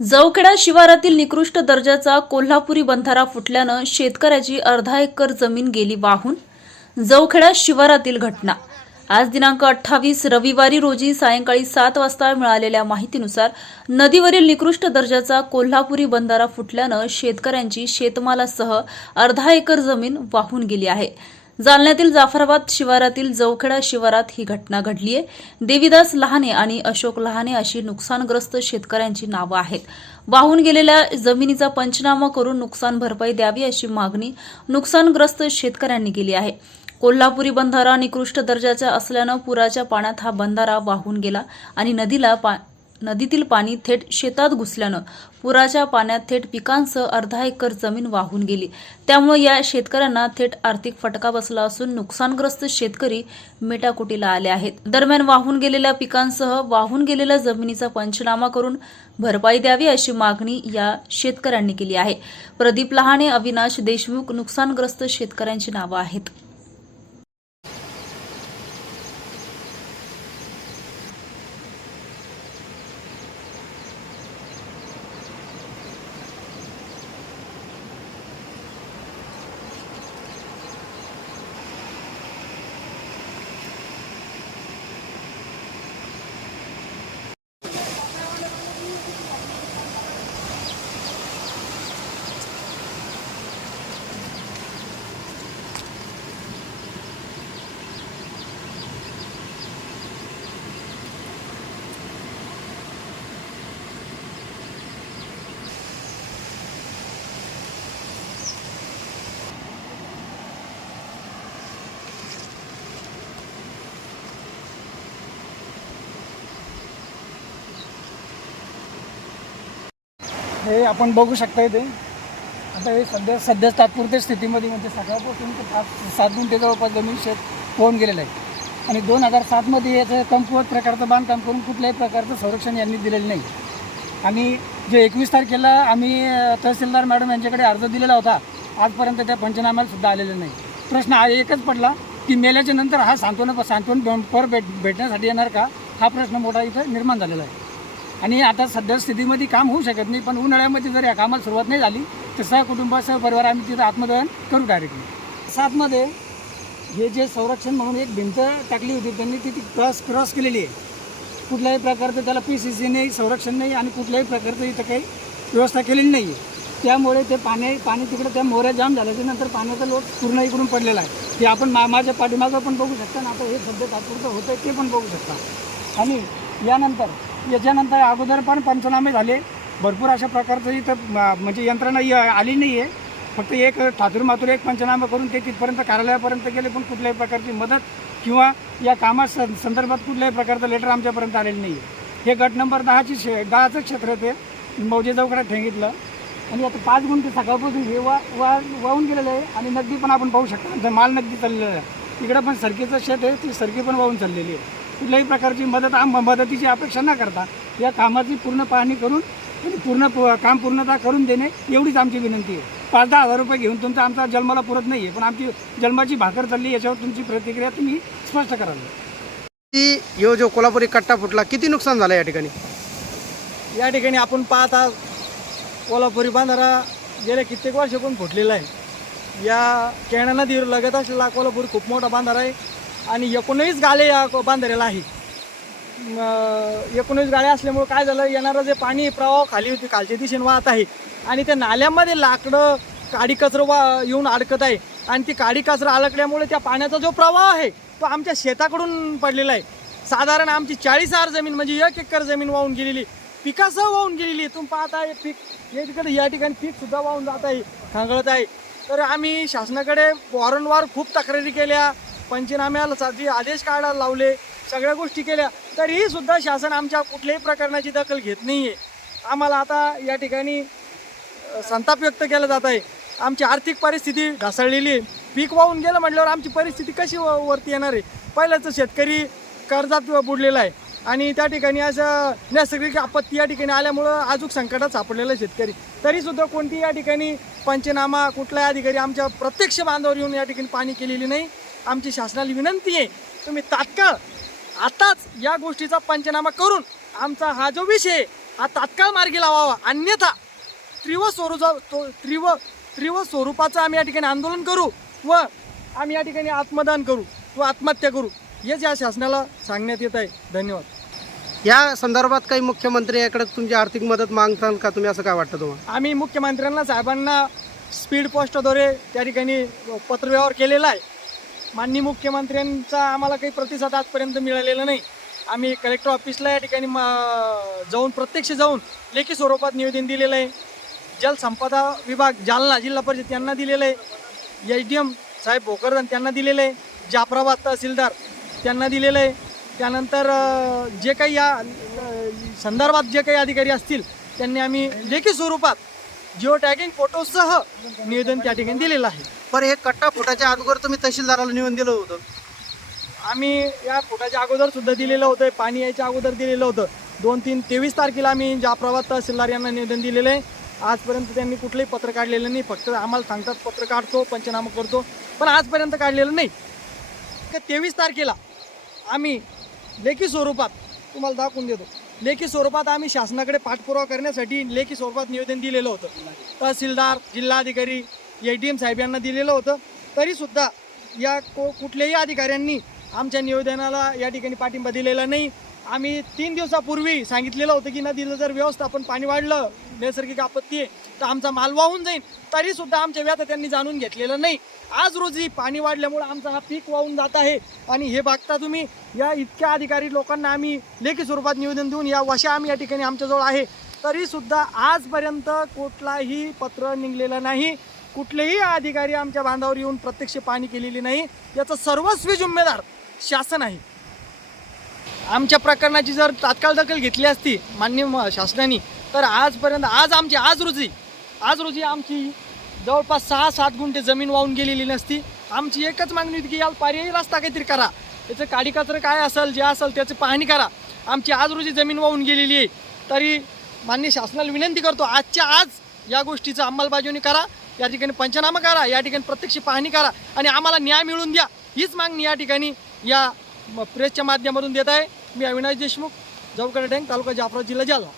जवखेडा शिवारातील निकृष्ट दर्जाचा कोल्हापुरी बंधारा फुटल्यानं शेतकऱ्याची अर्धा एकर जमीन गेली वाहून. जवखेडा शिवारातील घटना. आज दिनांक अठ्ठावीस रविवारी रोजी सायंकाळी सात वाजता मिळालेल्या माहितीनुसार नदीवरील निकृष्ट दर्जाचा कोल्हापुरी बंधारा फुटल्यानं शेतकऱ्यांची शेतमालासह अर्धा एकर जमीन वाहून गेली आहे. जालन्यातील जाफराबाद शिवारातील जवखेडा शिवारात ही घटना घडली आहे. देवीदास लहाने आणि अशोक लहाने अशी नुकसानग्रस्त शेतकऱ्यांची नावं आहेत. वाहून गेलेल्या जमिनीचा पंचनामा करून नुकसान भरपाई द्यावी अशी मागणी नुकसानग्रस्त शेतकऱ्यांनी केली आहे. कोल्हापुरी बंधारा निकृष्ट दर्जाचा असल्यानं पुराच्या पाण्यात हा बंधारा वाहून गेला आणि नदीला पा नदीतील पाणी थेट शेतात घुसल्यानं पुराच्या पाण्यात थेट पिकांसह अर्धा एकर जमीन वाहून गेली. त्यामुळे या शेतकऱ्यांना थेट आर्थिक फटका बसला असून नुकसानग्रस्त शेतकरी मेटाकुटीला आले आहेत. दरम्यान वाहून गेलेल्या पिकांसह वाहून गेलेल्या जमिनीचा पंचनामा करून भरपाई द्यावी अशी मागणी या शेतकऱ्यांनी केली आहे. प्रदीप लहाने अविनाश देशमुख नुकसानग्रस्त शेतकऱ्यांची नावं आहेत. हे आपण बघू शकता इथे. आता हे सध्या सध्या तात्पुरत्या स्थितीमध्ये म्हणजे सकाळपासून ते पाच सात गुंठे जवळपास जमीन शेत होऊन गेलेलं आहे. आणि दोन हजार सातमध्ये याचं कमकुवत प्रकारचं बांधकाम करून कुठल्याही प्रकारचं संरक्षण यांनी दिलेलं नाही. आणि जे एकवीस तारखेला आम्ही तहसीलदार मॅडम यांच्याकडे अर्ज दिलेला होता आजपर्यंत त्या पंचनाम्याला सुद्धा आलेलं नाही. प्रश्न हा एकच पडला की मेल्याच्या नंतर हा सांत्वन सांत्वन पर भेट भेटण्यासाठी येणार का? हा प्रश्न मोठा इथं निर्माण झालेला आहे. आणि आता सध्या स्थितीमध्ये काम होऊ शकत नाही पण उन्हाळ्यामध्ये जर या कामाला सुरुवात नाही झाली तर सहकुटुंबासह परिवार आम्ही तिथं आत्मदहन करू डायरेक्टली सातमध्ये हे जे संरक्षण म्हणून एक भिंत टाकली होती त्यांनी ती ती क्रॉस क्रॉस केलेली आहे. कुठल्याही प्रकारचं त्याला पी सी सी नाही संरक्षण नाही आणि कुठल्याही प्रकारचं इथं काही व्यवस्था केलेली नाही आहे त्यामुळे ते पाणी पाणी तिकडे त्या मोऱ्या जाम झाल्याच्यानंतर पाण्याचा लोट पूर्ण इकडून पडलेला आहे. ते आपण मा माझ्या पाठीमागं पण बघू शकता ना आता हे सध्या तात्पुरतं होतं ते पण बघू शकता. आणि यानंतर याच्यानंतर अगोदर पण पंचनामे झाले. भरपूर अशा प्रकारचं इथं म्हणजे यंत्रणा आली नाही आहे फक्त एक ठातूर मातूर एक पंचनामा करून ते तिथपर्यंत कार्यालयापर्यंत गेले पण कुठल्याही प्रकारची मदत किंवा या कामा संदर्भात कुठल्याही प्रकारचं लेटर आमच्यापर्यंत आलेलं नाही आहे हे गट नंबर दहाची शे दहाचं क्षेत्र ते मौजे चौकड्यात ठेंगितलं. आणि आता पाच गुंठे सकाळपासून हे वा वा वाहून गेलेलं आहे आणि नगदी पण आपण पाहू शकता. माल नगदी चाललेला आहे. इकडं पण सरकीचं शेत आहे ती सरकी पण वाहून चाललेली आहे. कुठल्याही प्रकारची मदत आम मदतीची अपेक्षा न करता या कामाची पूर्ण पाहणी करून आणि पूर्ण प- काम पूर्णतः करून देणे एवढीच आमची विनंती आहे. पाच दहा हजार रुपये घेऊन तुमचा आमचा जन्माला पुरत नाही आहे पण आमची जन्माची भाकर चालली याच्यावर तुमची प्रतिक्रिया तुम्ही स्पष्ट कराल. की ह्यो जो कोल्हापुरी कट्टा फुटला किती नुकसान झालं या ठिकाणी? या ठिकाणी आपण पाहता कोल्हापुरी बांधारा गेल्या कित्येक वर्षापासून फुटलेला आहे. या केणा नदीवर लगत असलेला कोल्हापुरी खूप मोठा बांधारा आहे. आणि एकोणीस गाले या बांधाऱ्याला आहे. एकोणीस गाळे असल्यामुळे काय झालं येणारं जे पाणी प्रवाह खाली होती खालच्या दिशेने वाहत आहे. आणि त्या नाल्यामध्ये लाकडं काडी कचरं वा येऊन अडकत आहे. आणि ती काडी कचरा अडकल्यामुळे त्या पाण्याचा जो प्रवाह आहे तो आमच्या शेताकडून पडलेला आहे. साधारण आमची चाळीस हजार जमीन म्हणजे एक एकर जमीन वाहून गेलेली. पिकासह वाहून गेलेली. तुम्ही पाहता हे पीक या ठिकाणी या ठिकाणी पीकसुद्धा वाहून जात आहे खांगळत आहे. तर आम्ही शासनाकडे वारंवार खूप तक्रारी केल्या. पंचनाम्याला साठी आदेश काढायला लावले सगळ्या गोष्टी केल्या. तरीही सुद्धा शासन आमच्या कुठल्याही प्रकरणाची दखल घेत नाही आहे आम्हाला आता या ठिकाणी संताप व्यक्त केला जात आहे. आमची आर्थिक परिस्थिती ढासळलेली आहे. पीक वाहून गेलं म्हटल्यावर आमची परिस्थिती कशी व- वरती येणार आहे? पहिल्याच शेतकरी कर्जात बुडलेला आहे. आणि त्या ठिकाणी असं नैसर्गिक आपत्ती या ठिकाणी आल्यामुळं अजून संकटात सापडलेला आहे शेतकरी. तरीसुद्धा कोणती या ठिकाणी पंचनामा कुठलाही अधिकारी आमच्या प्रत्यक्ष बांधावर येऊन या ठिकाणी पाणी केलेली नाही. आमची शासनाला विनंती आहे तुम्ही तात्काळ आताच या गोष्टीचा पंचनामा करून आमचा हा जो विषय आहे, हा तात्काळ मार्गी लावावा. अन्यथा तीव्र स्वरूपा तो तीव्र तीव्र स्वरूपाचं आम्ही या ठिकाणी आंदोलन करू व आम्ही या ठिकाणी आत्मदान करू व आत्महत्या करू हेच या शासनाला सांगण्यात येत आहे. धन्यवाद. या संदर्भात काही मुख्यमंत्री याकडे तुमची आर्थिक मदत मागताल का? तुम्ही असं काय वाटतं तुम्हाला? आम्ही मुख्यमंत्र्यांना साहेबांना स्पीड पोस्टद्वारे त्या ठिकाणी पत्रव्यवहार केलेला आहे. माननीय मुख्यमंत्र्यांचा आम्हाला काही प्रतिसाद आजपर्यंत मिळालेला नाही. आम्ही कलेक्टर ऑफिसला या ठिकाणी म- जाऊन प्रत्यक्ष जाऊन लेखी स्वरूपात निवेदन दिलेलं आहे. जलसंपदा विभाग जालना जिल्हा परिषद यांना दिलेलं आहे. एच डी एम साहेब भोकरदन त्यांना दिलेलं आहे. जाफराबाद तहसीलदार त्यांना दिलेलं आहे. त्यानंतर जे काही या संदर्भात जे काही अधिकारी असतील त्यांनी आम्ही लेखी स्वरूपात जिओ टॅगिंग फोटोसह निवेदन त्या ठिकाणी दिलेलं आहे. पर हे कट्टा फुटाच्या अगोदर तुम्ही तहसीलदाराला नेऊन दिलं होतं. आम्ही या फुटाच्या अगोदर सुद्धा दिलेलं होतं पाणी यायच्या अगोदर दिलेलं होतं. दोन तीन तेवीस तारखेला आम्ही जाफराबाद तहसीलदार यांना निवेदन दिलेलं आहे. आजपर्यंत त्यांनी कुठलंही पत्र काढलेलं नाही फक्त आम्हाला सांगतात पत्र काढतो पंचनामा करतो पण आजपर्यंत काढलेलं नाही. तेवीस तारखेला आम्ही लेखी स्वरूपात तुम्हाला दाखवून देतो. लेखी स्वरूपात आम्ही शासनाकडे पाठपुरावा करण्यासाठी लेखी स्वरूपात निवेदन दिलेलं होतं. तहसीलदार जिल्हाधिकारी ए डी एम साहेब यांना दिलेलं होतं. तरीसुद्धा या को कुठल्याही अधिकाऱ्यांनी आमच्या निवेदनाला या ठिकाणी पाठिंबा दिलेला नाही. आम्ही तीन दिवसापूर्वी सांगितलेलं होतं की नदीचं जर व्यवस्थापन पाणी वाढलं नैसर्गिक आपत्ती आहे तर आमचा माल वाहून जाईल तरीसुद्धा आमच्या व्यथा त्यांनी जाणून घेतलेलं नाही. आज रोजी पाणी वाढल्यामुळे आमचा हा पीक वाहून जात आहे. आणि हे बघता तुम्ही या इतक्या अधिकारी लोकांना आम्ही लेखी स्वरूपात निवेदन देऊन या वशा आम्ही या ठिकाणी आमच्याजवळ आहे. तरीसुद्धा आजपर्यंत कुठलाही पत्र निघलेलं नाही. कुठलेही अधिकारी आमच्या बांधावर येऊन प्रत्यक्ष पाणी केलेली नाही. याचा सर्वस्वी जिम्मेदार शासन आहे. आमच्या प्रकरणाची जर तात्काळ दखल घेतली असती मान्य शासनाने तर आजपर्यंत आज आमची आज रोजी आज रोजी आमची जवळपास सहा सात गुंठे जमीन वाहून गेलेली नसती. आमची एकच मागणी होती की याला पर्यायी रस्ता काहीतरी करा. त्याचं काडी कचरं काय असेल जे असेल त्याची पाहणी करा. आमची आज रोजी जमीन वाहून गेलेली आहे. तरी मान्य शासनाला विनंती करतो आजच्या आज या गोष्टीचं अंमलबजावणी करा. या ठिकाणी पंचनामा करा. या ठिकाणी प्रत्यक्ष पाहणी करा. आणि आम्हाला न्याय मिळवून द्या. हीच मागणी या ठिकाणी या प्रेसच्या माध्यमातून देत आहे. मी अविनाश देशमुख जवळकडे टँक तालुका जाफरा जिल्हा जालना.